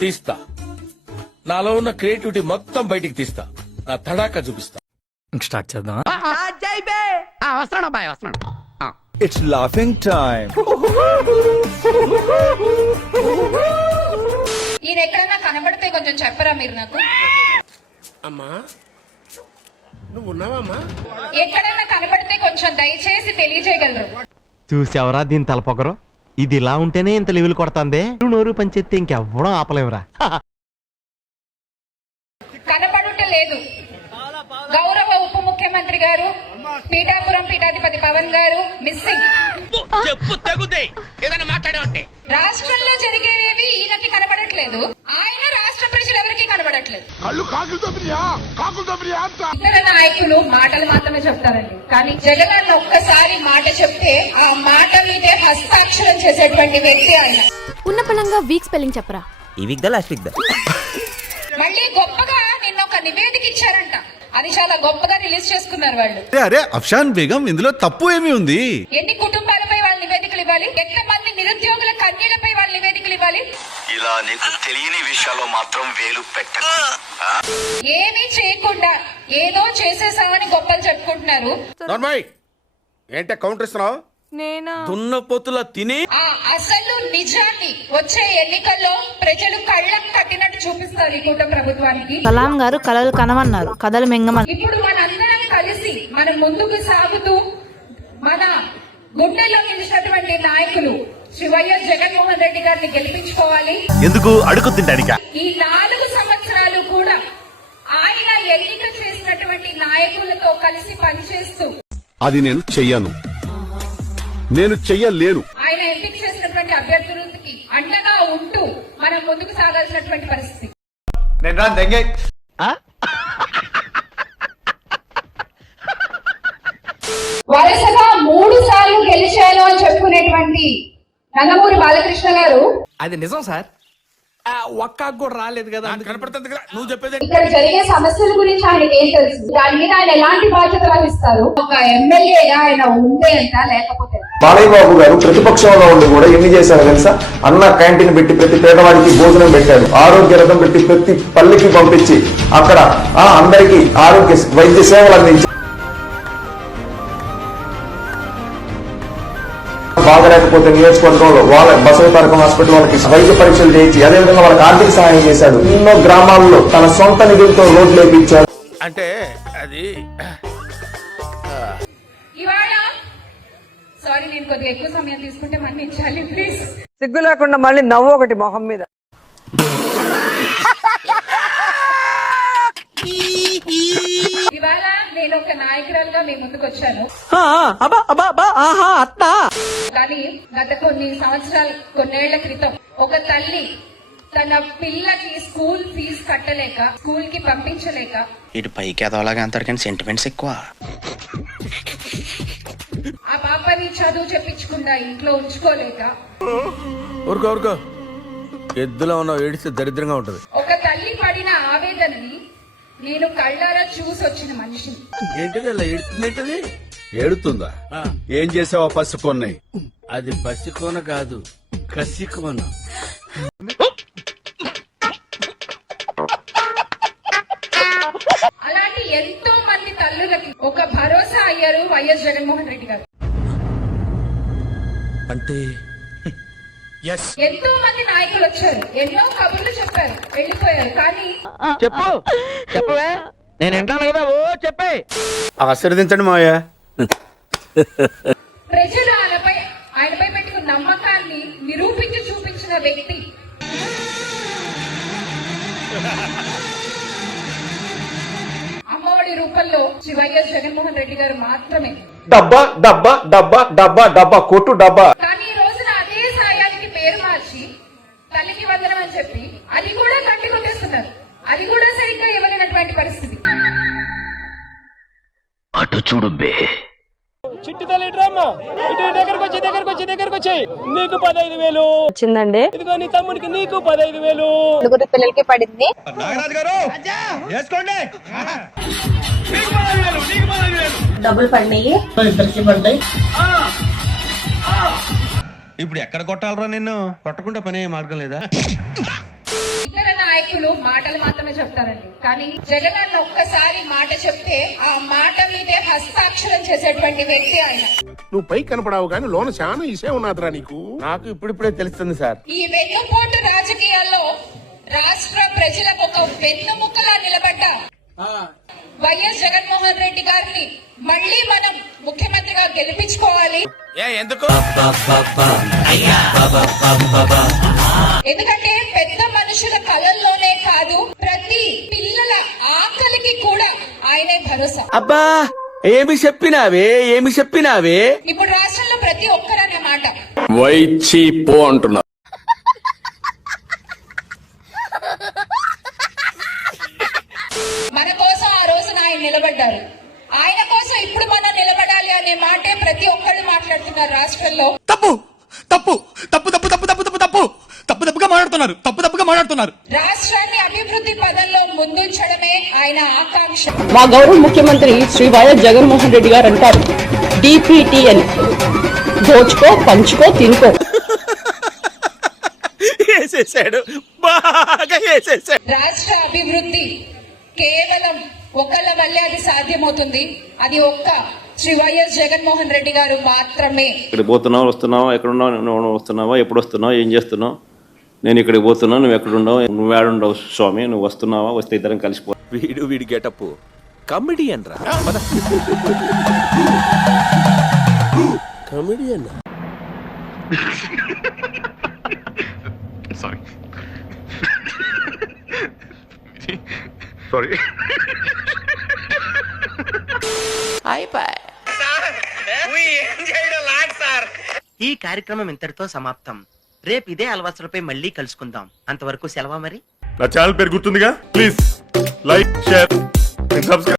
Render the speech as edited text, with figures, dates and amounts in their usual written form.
తీస్తా, నాలో ఉన్న క్రియేటివిటీ మొత్తం బయటికి తీస్తా, నా తడాకా చూపిస్తా. స్టార్ట్ చేద్దాం. వస్తున్నాడు అబ్బాయి, వస్తున్నాడు. It's laughing time. ఈయన ఎక్కడైనా కనబడితే కొంచెం చెప్పరా మీరు నాకు. అమ్మా నువ్వు ఉన్నావమ్మా? ఎక్కడైనా కనబడితే కొంచెం దయచేసి తెలియజేయగలరు. చూసావరా దీని తలపొగరు, ఇది ఇలా ఉంటేనే ఇంత లెవెల్ కొడతాందే. నోరు పనిచేస్తే ఇంకెవ్వడం ఆపలేవురా. కనబడుట లేదు. గౌరవ ఉప ముఖ్యమంత్రి గారు, పీఠాపురం పీఠాధిపతి పవన్ గారు మిస్సింగ్. రాష్ట్రంలో జరిగేవి ఈయనకి కనబడట్లేదు, ఆయన రాష్ట్ర ప్రజలు ఎవరికి కనబడట్లేదు. ఇతర నాయకులు మాటలు మాత్రమే చెప్తారండి, కానీ జగన్ అన్న ఒక్కసారి మాట చెప్తే ఆ మాట మీదే హస్తాక్షరం చేసేటువంటి వ్యక్తి ఆయన. ఉన్న పలంగా వీక్ స్పెల్లింగ్ చెప్పరా. ఈ వీక్ దా లాస్ట్ వీక్ దా. మళ్ళీ గొప్పగా నిన్న ఒక నివేదిక ఇచ్చారంట, అది చాలా గొప్పగా రిలీజ్ చేసుకున్నారు వాళ్ళు. అరే అఫ్షాన్ బేగం, ఇందులో తప్పు ఏమి ఉంది? ఎన్ని కుటుంబాలపై వాళ్ళు నివేదికలు ఇవ్వాలి, ఎంతమంది నిరుద్యోగుల కన్యలపై వాళ్ళు నివేదికలు ఇవ్వాలి. ఇలా నీకు తెలియని విషయాల్లో మాత్రం వేలు పెట్టకు. ఏమీ చేయకుండా ఏదో చేసేసామని గొప్పలు చెప్పుకుంటున్నారు. ఏంటే కౌంటర్ ఇస్తున్నావు? దున్నపోతులా తిని అసలు నిజాన్ని వచ్చే ఎన్నికల్లో ప్రజలు కళ్ళకు కట్టినట్టు చూపిస్తారు ఈ కూటమి ప్రభుత్వానికి. కలాం గారు కలలు కనమన్నారు, కథలు మింగమన్నారు. ఇప్పుడు మనందరం కలిసి మనం ముందుకు సాగుతూ మన గుండెల్లో నిలిచినటువంటి నాయకులు శ్రీ వైఎస్ జగన్మోహన్ రెడ్డి గారిని గెలిపించుకోవాలి. ఎందుకు అడుగు తింటానికా? ఈ 4 సంవత్సరాలు కూడా ఆయన ఎన్నిక చేసినటువంటి నాయకులతో కలిసి పనిచేస్తూ అది నేను చెయ్యను, నేను చెయ్యలేను. ఆయన ఎంపిక చేసినటువంటి అభ్యర్థులకి అండగా ఉంటూ మనం ముందుకు సాగాల్సినటువంటి పరిస్థితి. వరుసగా 3 సార్లు గెలిచాను అని చెప్పుకునేటువంటి నందమూరి బాలకృష్ణ గారు, అది నిజం సార్, ఒక్కకు కూడా రాలేదు కదా. కనపడుతుంది కదా నువ్వు చెప్పేది. ఇక్కడ జరిగే సమస్యల గురించి ఆయనకి ఏం తెలుసు, దాని మీద ఆయన ఎలాంటి బాధ్యత వహిస్తారు, ఒక ఎమ్మెల్యేగా ఆయన ఉండే అంట లేకపోతే. బాలయ్య బాబు గారు ప్రతిపక్షంలో ఉండి కూడా ఎన్ని చేశారు తెలుసా? అన్న క్యాంటీన్ పెట్టి ప్రతి పేదవాడికి భోజనం పెట్టాడు, ఆరోగ్య రథం పెట్టి ప్రతి పల్లెకి పంపించి అక్కడ అందరికీ ఆరోగ్య వైద్య సేవలు అందించి, బాగలేకపోతే నియోజకవర్గంలో వాళ్ళ బసవ తారకం హాస్పిటల్ వాళ్ళకి వైద్య పరీక్షలు చేయించి అదేవిధంగా వాళ్ళకి ఆర్థిక సహాయం చేశాడు. ఎన్నో గ్రామాల్లో తన సొంత నిధులతో రోడ్లు వేయించాడు. అంటే అది ఇవాళ సారీ నేను కొద్దిగా ఎక్కువ సమయం తీసుకుంటే మన్నించాలి ప్లీజ్. సిగ్గు లేకుండా మళ్ళీ నవ్వు ఒకటి మొహం మీద. ఇవాళ నేను ఒక నాయకురాలుగా మీ ముందుకు వచ్చాను, కానీ గత కొన్ని సంవత్సరాలు కొన్నేళ్ల క్రితం ఒక తల్లి తన పిల్లకి స్కూల్ ఫీజు కట్టలేక స్కూల్ కి పంపించలేక, ఇటు పైకి ఎదవలాగా అంటారు కానీ సెంటిమెంట్స్ ఎక్కువ. ఆ పాపని చదువు చెప్పించకుండా ఇంట్లో ఉంచుకోలేక, ఊరుకో ఎద్దులో ఉన్న ఏడిస్తే దరిద్రంగా ఉంటది. ఒక తల్లి పడిన ఆవేదనని నేను కళ్ళారా చూసి వచ్చిన మనిషిని. ఏంటిది అలా ఏడుతుందేంటది? ఏడుతుందా? ఏం చేసావా పసికొన్నాయి? అది పసికోన కాదు, కసికోన. అలాంటి ఎంతో మంది తల్లులకి ఒక భరోసా అయ్యారు వైఎస్ జగన్మోహన్ రెడ్డి గారు. అంటే ఎంతో మంది నాయకులు వచ్చారు, ఎన్నో కబుర్లు చెప్పారు, వెళ్ళిపోయారు, కానీ చెప్పవే, నేను వింటాను కదా. ఓ చెప్పే. ఆశీర్వదించండి మావయ్య. ప్రజలు ఆయనపై పెట్టుకున్న నమ్మకాన్ని నిరూపించి చూపించిన వ్యక్తి. అమ్మఒడి రూపంలో శ్రీ వైఎస్ జగన్మోహన్ రెడ్డి గారు మాత్రమే. డబ్బా డబ్బా డబ్బా డబ్బా డబ్బా కొట్టు డబ్బా. కానీ ఈ రోజున అదే సాయానికి పేరు మార్చి తల్లికి వందనం అని చెప్పి అది కూడా కంటి కొట్టేస్తున్నారు, అది కూడా సరిగ్గా ఇవ్వలేనటువంటి పరిస్థితి. అటు చూడు బే. చిట్టి తల్లి డ్రామా ఇటు దగ్గరకు వచ్చి నీకు 15,000 వచ్చిందండి. ఇదిగో నీ తమ్ముడికి నీకు 15,000. 4 పిల్లలకి పడింది. డబ్బులు పడినాయి. ఇప్పుడు ఎక్కడ కొట్టాలరా నిన్ను కొట్టకుండా పనే మార్గం లేదా? ఇతర నాయకులు మాటలు మాత్రమే చెప్తారండి, కానీ జగన్ అన్న ఒక్కసారి మాట చెప్తే ఆ మాట మీదే హస్తాక్షరం చేసేటువంటి వ్యక్తి ఆయన. నువ్వు పై కనపడావు కానీ లోన చాలా ఇసే ఉన్నదిరా నీకు. నాకు ఇప్పుడిప్పుడే తెలుస్తుంది సార్. ఈ వెన్నుపోటు రాజకీయాల్లో రాష్ట్ర ప్రజలకు ఒక వెన్నుముక్కలా నిలబడ్డ వైఎస్ జగన్మోహన్ రెడ్డి గారిని మళ్ళీ మనం ముఖ్యమంత్రిగా గెలిపించుకోవాలి. ఎందుకు? ఎందుకంటే పెద్ద మనుషుల కళల్లోనే కాదు, ప్రతి పిల్లల ఆకలికి కూడా ఆయనే భరోసా. అబ్బా ఏమి చెప్పినావే. ఇప్పుడు రాష్ట్రంలో ప్రతి ఒక్కరన్న మాట వైచి పో అంటున్నా. మన కోసం ఆ రోజున ఆయన నిలబడ్డారు, ఆయన కోసం ఇప్పుడు మనం నిలబడాలి అనే మాటే ప్రతి ఒక్కళ్ళు మాట్లాడుతున్నారు రాష్ట్రంలో. తప్పుగా మాట్లాడుతున్నారు. రాష్ట్రాన్ని అభివృద్ధి పదంలో ముందుంచడమే ఆయన ఆకాంక్ష. మా గౌరవ ముఖ్యమంత్రి శ్రీ వైఎస్ జగన్మోహన్ రెడ్డి గారు అంటారు డిపిటి అని, దోచుకో పంచుకో తినుకో. రాష్ట్ర అభివృద్ధి కేవలం ఒకళ్ళ వల్లే అది సాధ్యమవుతుంది. అది ఒక్క శ్రీ వైఎస్ జగన్మోహన్ రెడ్డి గారు మాత్రమే. ఇక్కడ పోతున్నావు వస్తున్నావా, ఎక్కడున్నావు, నువ్వు వస్తున్నావా, ఎప్పుడు వస్తున్నావు, ఏం చేస్తున్నావు, నేను ఇక్కడికి పోతున్నావు, నువ్వు ఎక్కడున్నావు, నువ్వు ఏడుండవు స్వామి, నువ్వు వస్తున్నావా, వస్తే ఇద్దరం కలిసిపో. వీడి గెటప్ కమెడియన్ రా. కమెడియన్. సారీ. ఈ కార్యక్రమం ఇంతటితో సమాప్తం. రేపు ఇదే అలవాసులపై మళ్ళీ కలుసుకుందాం. అంతవరకు సెలవా మరి. నా ఛానల్ పేరు గుర్తుందిగా, ప్లీజ్ లైక్, షేర్, సబ్స్క్రైబ్.